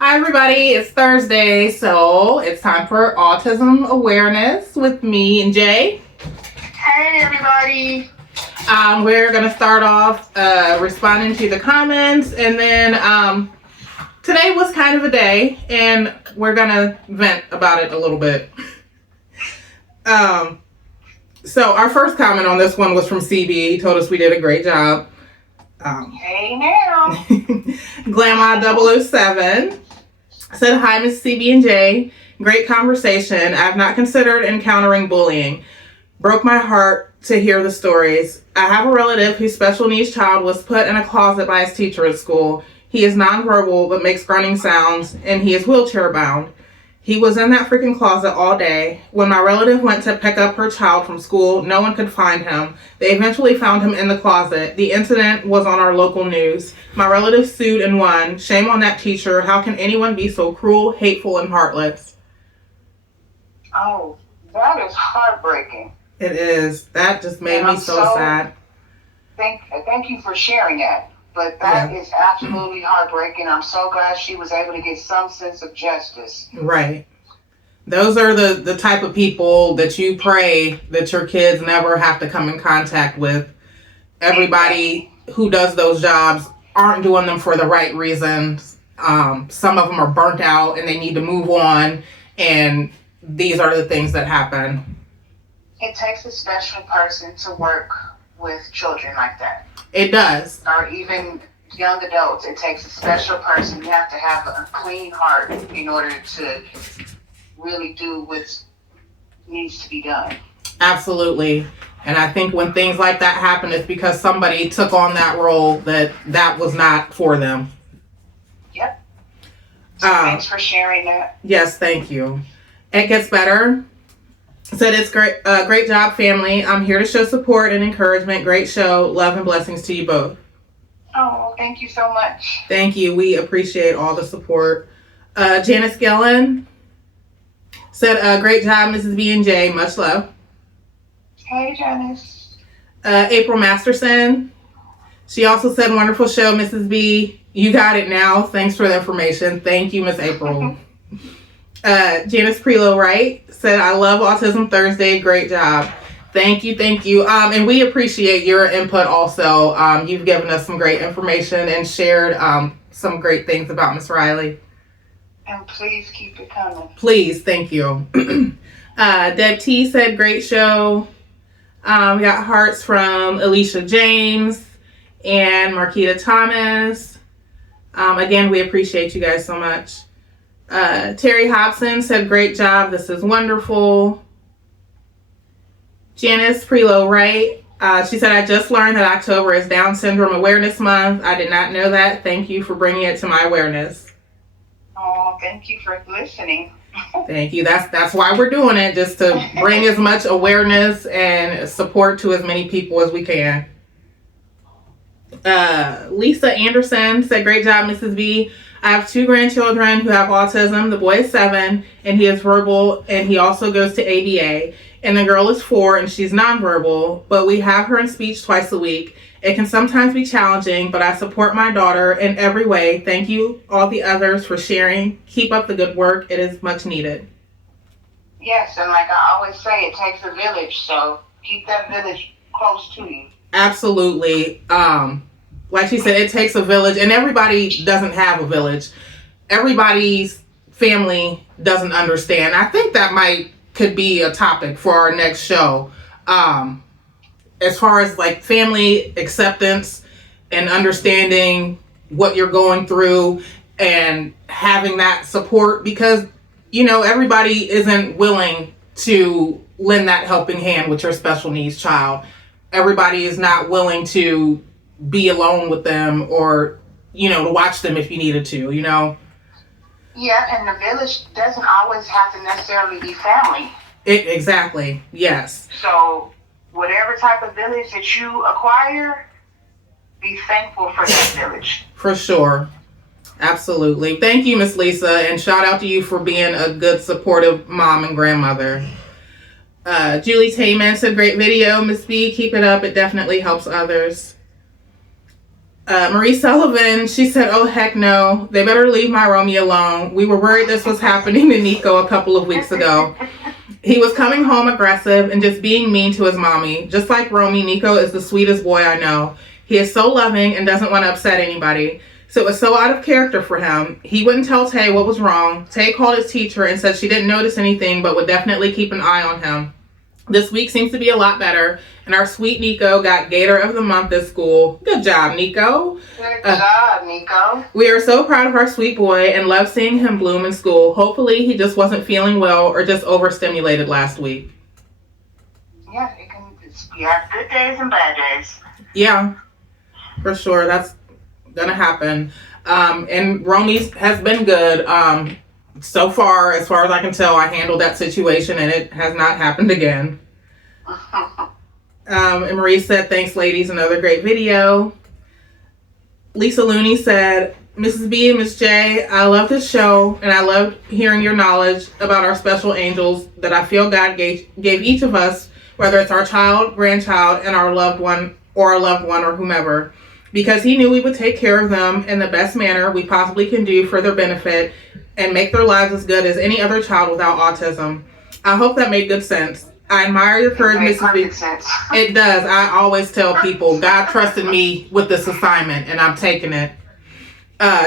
Hi everybody, it's Thursday, so it's time for Autism Awareness with me and Jay. Hey everybody. We're going to start off responding to the comments, and then today was kind of a day, and we're going to vent about it a little bit. So our first comment on this one was from CB. He told us we did a great job. Hey now. Glamma 007 said, hi, Miss CB and J. Great conversation. I've not considered encountering bullying. Broke my heart to hear the stories. I have a relative whose special needs child was put in a closet by his teacher at school. He is nonverbal but makes grunting sounds, and he is wheelchair bound. He was in that freaking closet all day. When my relative went to pick up her child from school, no one could find him. They eventually found him in the closet. The incident was on our local news. My relative sued and won. Shame on that teacher. How can anyone be so cruel, hateful, and heartless? Oh, that is heartbreaking. It is. That just made me so sad. Thank you for sharing that. But that is absolutely heartbreaking. I'm so glad she was able to get some sense of justice. Right. Those are the type of people that you pray that your kids never have to come in contact with. Everybody who does those jobs aren't doing them for the right reasons. Some of them are burnt out and they need to move on. And these are the things that happen. It takes a special person to work with children like that. It does. Or even young adults. It takes a special person. You have to have a clean heart in order to really do what needs to be done. Absolutely. And I think when things like that happen, it's because somebody took on that role that was not for them. Yep. So thanks for sharing that. Yes, thank you. It Gets Better said, it's great, great job, family. I'm here to show support and encouragement. Great show. Love and blessings to you both. Oh, thank you so much. Thank you. We appreciate all the support. Janice Gillen said, great job, Mrs. B and J. Much love. Hey, Janice. April Masterson. She also said, wonderful show, Mrs. B. You got it now. Thanks for the information. Thank you, Miss April. Janice Prelo Wright said, I love Autism Thursday. Great job. Thank you. And we appreciate your input also. You've given us some great information and shared some great things about Miss Riley. And please keep it coming. Please, thank you. Deb T said, great show. We got hearts from Alicia James and Marquita Thomas. Again, we appreciate you guys so much. Terry Hobson said, great job. This is wonderful. Janice Prelo Wright. She said, I just learned that October is Down Syndrome Awareness Month. I did not know that. Thank you for bringing it to my awareness. Oh, thank you for listening. Thank you. That's why we're doing it, just to bring as much awareness and support to as many people as we can. Lisa Anderson said, great job, Mrs. B. I have 2 grandchildren who have autism. The boy is 7 and he is verbal, and he also goes to ABA. And the girl is 4 and she's nonverbal, but we have her in speech twice a week. It can sometimes be challenging, but I support my daughter in every way. Thank you, all the others, for sharing. Keep up the good work. It is much needed. Yes, and like I always say, it takes a village, so keep that village close to you. Absolutely. Like she said, it takes a village, and everybody doesn't have a village. Everybody's family doesn't understand. I think that could be a topic for our next show. As far as like family acceptance and understanding what you're going through and having that support, because, you know, everybody isn't willing to lend that helping hand with your special needs child. Everybody is not willing to be alone with them, or, you know, to watch them if you needed to, you know. Yeah, and the village doesn't always have to necessarily be family. Exactly, yes. So whatever type of village that you acquire, be thankful for that village. For sure. Absolutely. Thank you, Miss Lisa, and shout out to you for being a good, supportive mom and grandmother. Julie Tayman said, great video, Miss B. Keep it up. It definitely helps others. Marie Sullivan, she said, "Oh, heck no. They better leave my Romy alone. We were worried this was happening to Nico a couple of weeks ago. He was coming home aggressive and just being mean to his mommy. Just like Romy, Nico is the sweetest boy I know. He is so loving and doesn't want to upset anybody. So it was so out of character for him. He wouldn't tell Tay what was wrong. Tay called his teacher and said she didn't notice anything but would definitely keep an eye on him. This week seems to be a lot better, and our sweet Nico got Gator of the Month at school. Good job, Nico. Good job, Nico. We are so proud of our sweet boy and love seeing him bloom in school. Hopefully he just wasn't feeling well or just overstimulated last week." Yeah, you have good days and bad days. Yeah, for sure. That's gonna happen. And Romy's has been good. So far as I can tell, I handled that situation and it has not happened again. And Marie said, "Thanks, ladies. Another great video." Lisa Looney said, "Mrs. B and Miss J, I love this show and I loved hearing your knowledge about our special angels that I feel God gave each of us, whether it's our child, grandchild, and our loved one or whomever, because he knew we would take care of them in the best manner we possibly can do for their benefit and make their lives as good as any other child without autism. I hope that made good sense. I admire your courage, Mrs. B." It does. I always tell people, God trusted me with this assignment, and I'm taking it.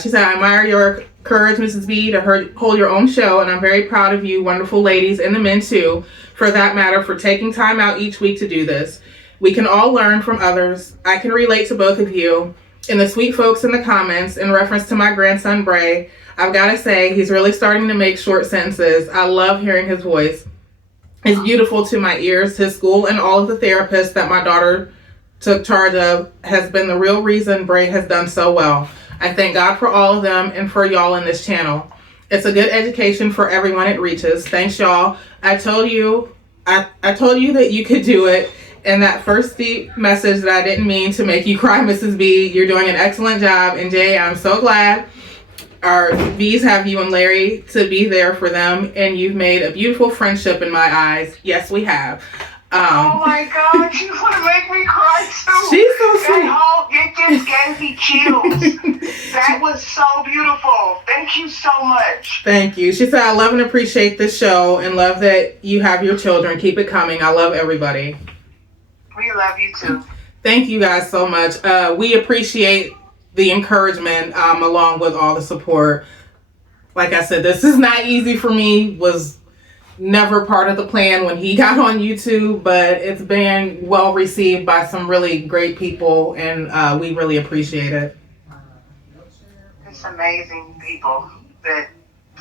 She said, "I admire your courage, Mrs. B, to hold your own show, and I'm very proud of you, wonderful ladies, and the men too, for that matter, for taking time out each week to do this. We can all learn from others. I can relate to both of you. And the sweet folks in the comments, in reference to my grandson, Bray, I've got to say, he's really starting to make short sentences. I love hearing his voice. It's beautiful to my ears. His school and all of the therapists that my daughter took charge of has been the real reason Bray has done so well. I thank God for all of them and for y'all in this channel. It's a good education for everyone it reaches. Thanks, y'all. I told you that you could do it. And that first deep message that I didn't mean to make you cry, Mrs. B. You're doing an excellent job. And Jay, I'm so glad our B's have you and Larry to be there for them. And you've made a beautiful friendship in my eyes. Yes, we have. Oh my God, you want to make me cry too. She's so sweet. It just gave me chills. That was so beautiful. Thank you so much. Thank you. She said, "I love and appreciate this show and love that you have your children. Keep it coming. I love everybody." We love you too. Thank you guys so much. We appreciate the encouragement along with all the support. Like I said, this is not easy for me. Was never part of the plan when he got on YouTube, but it's been well received by some really great people, and we really appreciate it. It's amazing people that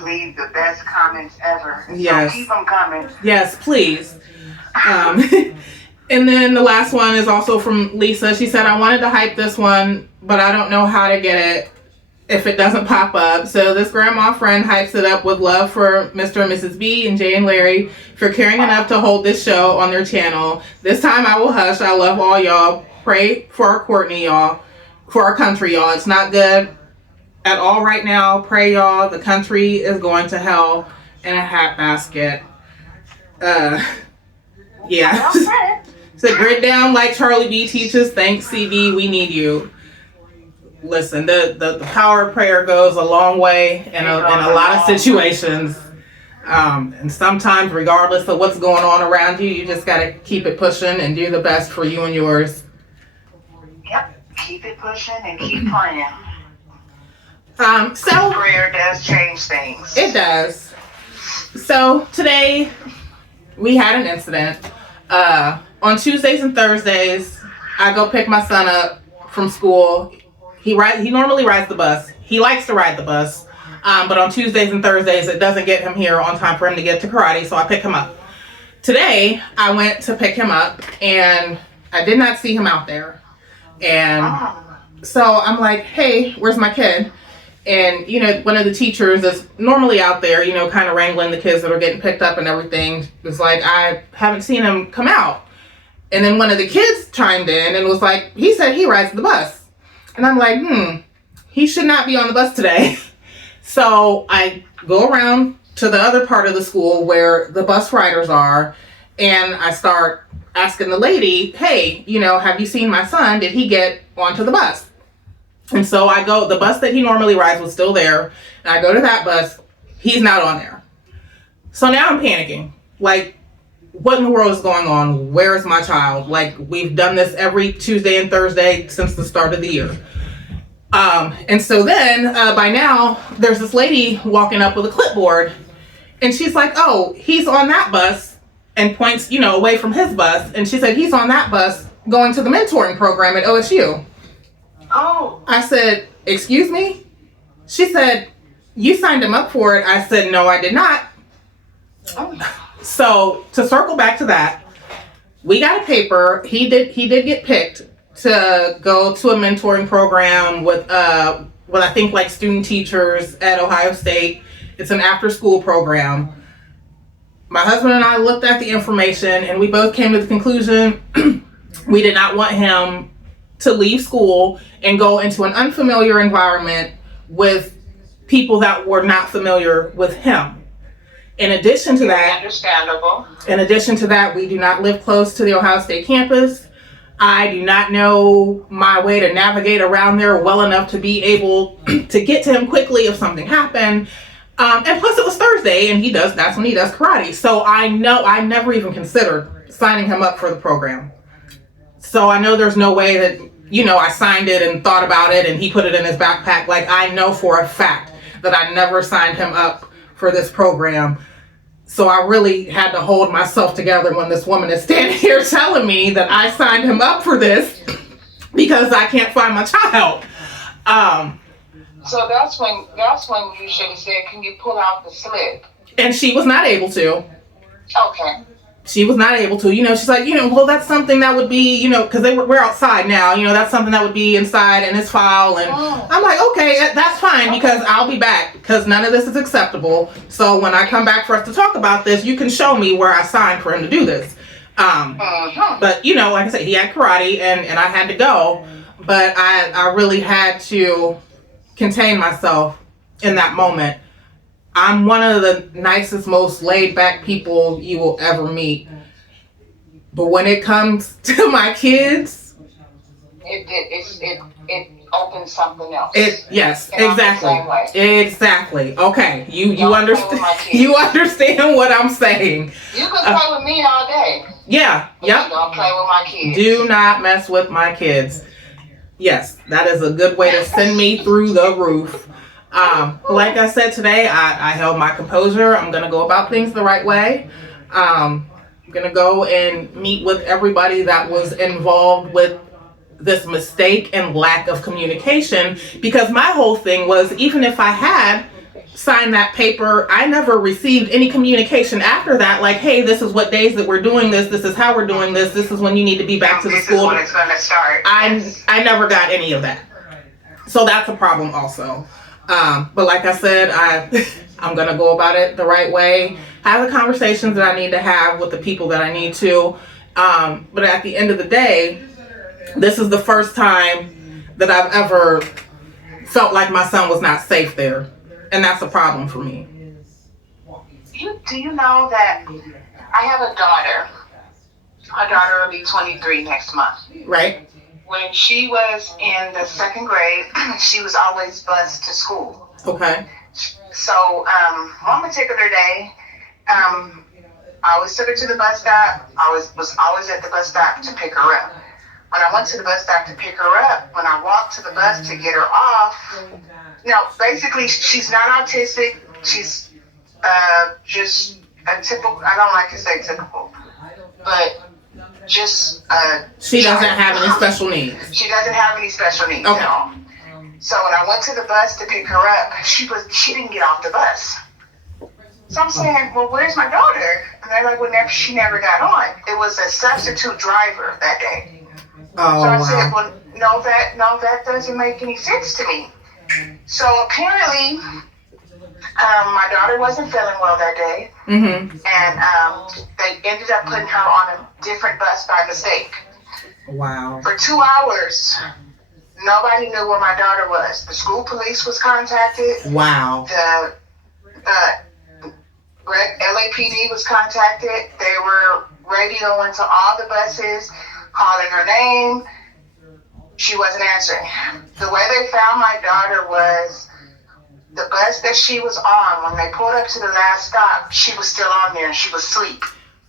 leave the best comments ever. Yes. So keep them coming. Yes, please. And then the last one is also from Lisa. She said, "I wanted to hype this one, but I don't know how to get it if it doesn't pop up. So this grandma friend hypes it up with love for Mr. and Mrs. B and Jay and Larry for caring enough to hold this show on their channel. This time I will hush. I love all y'all. Pray for our Courtney, y'all. For our country, y'all. It's not good at all right now. Pray, y'all. The country is going to hell in a hat basket." Yeah. So grit down like Charlie B teaches. Thanks, CB. We need you. Listen, the power of prayer goes a long way in a lot of situations. And sometimes, regardless of what's going on around you, you just got to keep it pushing and do the best for you and yours. Yep. Keep it pushing and keep praying. So prayer does change things. It does. So today we had an incident. On Tuesdays and Thursdays, I go pick my son up from school. He normally rides the bus. He likes to ride the bus. But on Tuesdays and Thursdays, it doesn't get him here on time for him to get to karate, so I pick him up. Today, I went to pick him up, and I did not see him out there. And so I'm like, "Hey, where's my kid?" And, one of the teachers that's normally out there, kind of wrangling the kids that are getting picked up and everything, was like, "I haven't seen him come out." And then one of the kids chimed in and was like, "He said he rides the bus." And I'm like, he should not be on the bus today. So I go around to the other part of the school where the bus riders are, and I start asking the lady, "Hey, have you seen my son? Did he get onto the bus?" And so I go, the bus that he normally rides was still there. And I go to that bus. He's not on there. So now I'm panicking. Like, what in the world is going on? Where is my child? Like, we've done this every Tuesday and Thursday since the start of the year. And so then by now, there's this lady walking up with a clipboard. And she's like, oh, he's on that bus, and points, away from his bus. And she said, he's on that bus going to the mentoring program at OSU. Oh. I said, excuse me? She said, you signed him up for it. I said, no, I did not. Oh. So to circle back to that, we got a paper. He did get picked to go to a mentoring program with what I think like student teachers at Ohio State. It's an after school program. My husband and I looked at the information and we both came to the conclusion we did not want him to leave school and go into an unfamiliar environment with people that were not familiar with him. In addition to that, understandable. In addition to that, we do not live close to the Ohio State campus. I do not know my way to navigate around there well enough to be able to get to him quickly if something happened. And plus it was Thursday and that's when he does karate. So I never even considered signing him up for the program. So I know there's no way that, I signed it and thought about it and he put it in his backpack. Like, I know for a fact that I never signed him up for this program. So I really had to hold myself together when this woman is standing here telling me that I signed him up for this because I can't find my child. So that's when you should have said, can you pull out the slip? And she was not able to. Okay. She was not able to. She's like, well, that's something that would be, because we're outside now. That's something that would be inside in his file. And I'm like, okay, that's fine because I'll be back because none of this is acceptable. So when I come back for us to talk about this, you can show me where I signed for him to do this. But, like I said, he had karate and I had to go. But I really had to contain myself in that moment. I'm one of the nicest, most laid-back people you will ever meet. But when it comes to my kids, it opens something else. Yes, exactly. Okay, you understand. You understand what I'm saying. You can play with me all day. Yeah. Yep. Don't play with my kids. Do not mess with my kids. Yes, that is a good way to send me through the roof. Like I said today, I held my composure. I'm going to go about things the right way. I'm going to go and meet with everybody that was involved with this mistake and lack of communication, because my whole thing was, even if I had signed that paper, I never received any communication after that. Like, hey, this is what days that we're doing this. This is how we're doing this. This is when you need to be back to the school. This is when it's going to start. I never got any of that. So that's a problem also. But like I said, I'm going to go about it the right way, have the conversations that I need to have with the people that I need to. But at the end of the day, this is the first time that I've ever felt like my son was not safe there. And that's a problem for me. Do you know that I have a daughter? My daughter will be 23 next month. Right. When she was in the second grade, she was always bused to school. Okay. So one particular day, I always took her to the bus stop. I was always at the bus stop to pick her up. When I went to the bus stop to pick her up, when I walked to the bus to get her off, basically she's not autistic. She's just a typical, I don't like to say typical, but just she doesn't have any special needs. She doesn't have any special needs at all. So when I went to the bus to pick her up, she didn't get off the bus. So I'm saying, well, where's my daughter? And they're like, well, she never got on. It was a substitute driver that day. Oh, so I wow. said, well, no, that doesn't make any sense to me. So apparently, my daughter wasn't feeling well that day. Mm-hmm. And they ended up putting her on a different bus by mistake. Wow. For 2 hours, nobody knew where my daughter was. The school police was contacted. Wow. The LAPD was contacted. They were radioing to all the buses, calling her name. She wasn't answering. The way they found my daughter was the bus that she was on, when they pulled up to the last stop, she was still on there and she was asleep.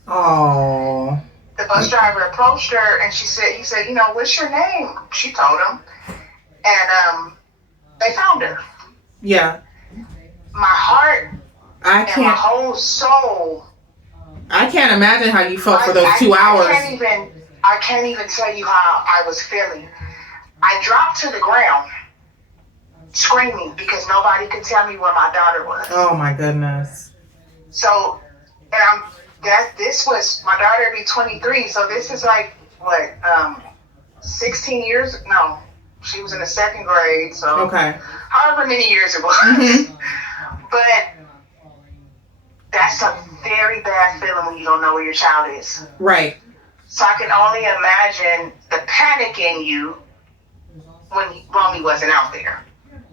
Oh. The bus driver approached her and he said, what's your name? She told him. And they found her. Yeah. My heart and my whole soul. I can't imagine how you felt for those 2 hours. I can't even tell you how I was feeling. I dropped to the ground screaming because nobody could tell me where my daughter was. Oh my goodness. So, this was, my daughter would be 23, so this is like, 16 years? No, she was in the second grade, so okay. However many years it was. Mm-hmm. But that's a very bad feeling when you don't know where your child is. Right. So I can only imagine the panic in you when Romy wasn't out there.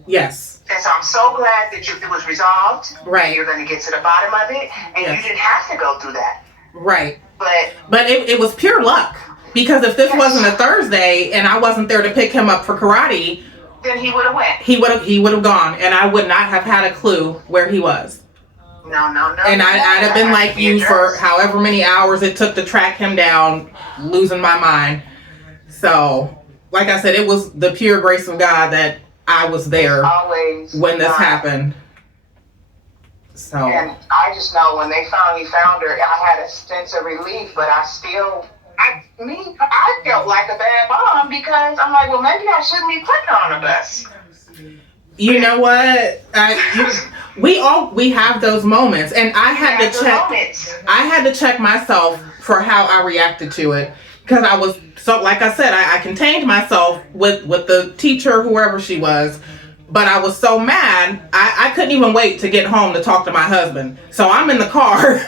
Yes. And so I'm so glad that it was resolved. Right. You're going to get to the bottom of it, and you didn't have to go through that. Right. But it was pure luck, because if this wasn't a Thursday and I wasn't there to pick him up for karate, then he would have went. He would have gone, and I would not have had a clue where he was. No. And I'd have been like you for however many hours it took to track him down, losing my mind. So, like I said, it was the pure grace of God that I was there when this happened. So. And I just know when they finally found her, I had a sense of relief, but I felt like a bad mom, because I'm like, well, maybe I shouldn't be putting her on a bus. You know what? We have those moments, and I had to check myself for how I reacted to it, because I was like I said, I contained myself with the teacher, whoever she was, but I was so mad I couldn't even wait to get home to talk to my husband. So I'm in the car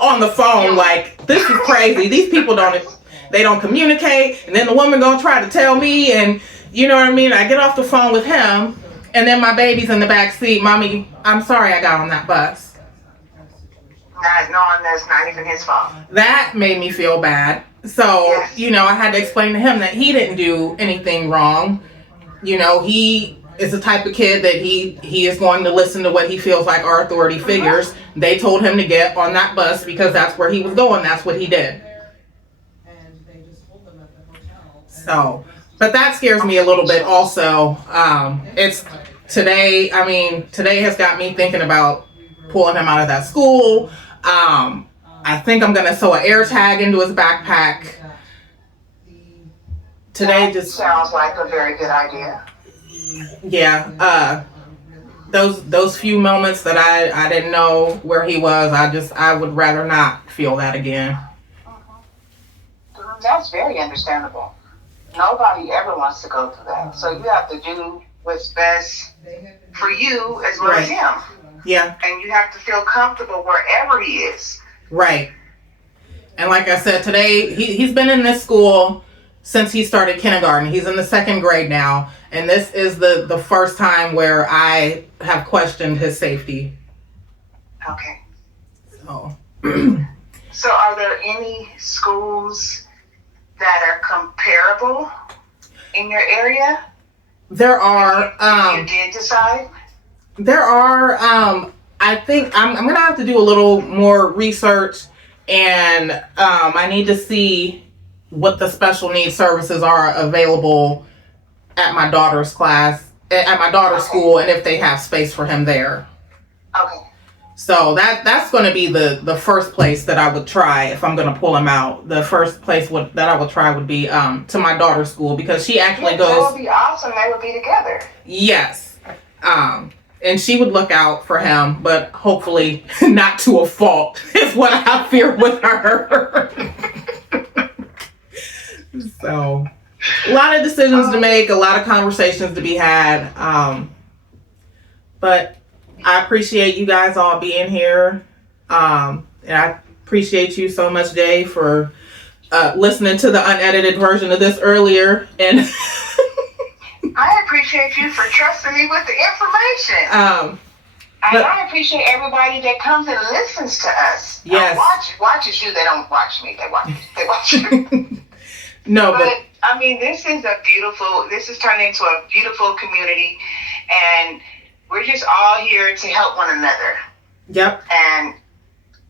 on the phone like, this is crazy. These people don't communicate, and then the woman gonna try to tell me, and you know what I mean? I get off the phone with him, and then my baby's in the back seat. Mommy, I'm sorry I got on that bus. Knowing that's not even his fault. That made me feel bad. So, I had to explain to him that he didn't do anything wrong. He is the type of kid that he is going to listen to what he feels like are authority figures. They told him to get on that bus because that's where he was going. That's what he did. So, but that scares me a little bit also. Today has got me thinking about pulling him out of that school. I think I'm going to sew an air tag into his backpack. Today just sounds like a very good idea. Yeah. Those few moments that I didn't know where he was, I would rather not feel that again. That's very understandable. Nobody ever wants to go through that. So you have to do what's best for you as well as him. Yeah. And you have to feel comfortable wherever he is. Right. And like I said, today, he's been in this school since he started kindergarten. He's in the second grade now. And this is the first time where I have questioned his safety. Okay. So. So are there any schools that are comparable in your area? There are. You did decide? There are. I think I'm going to have to do a little more research, and I need to see what the special needs services are available at my daughter's school, and if they have space for him there. Okay. So that's going to be the first place that I would try if I'm going to pull him out. The first place that I would try would be to my daughter's school, because she actually goes. That would be awesome. They would be together. Yes. And she would look out for him, but hopefully not to a fault is what I fear with her. So, a lot of decisions to make, a lot of conversations to be had. But I appreciate you guys all being here. And I appreciate you so much, Dave, for listening to the unedited version of this earlier. And I appreciate you for trusting me with the information. I appreciate everybody that comes and listens to us. Yes. Watches you. They don't watch me. They watch you. No, But I mean, this is turned into a beautiful community, and we're just all here to help one another. Yep. And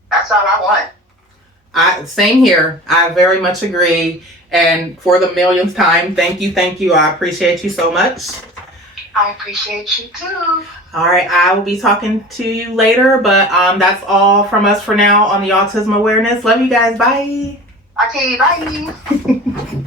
that's all I want. Same here. I very much agree. And for the millionth time, thank you. I appreciate you so much. I appreciate you too. All right, I will be talking to you later, but that's all from us for now on the Autism Awareness. Love you guys. Bye. Okay, bye.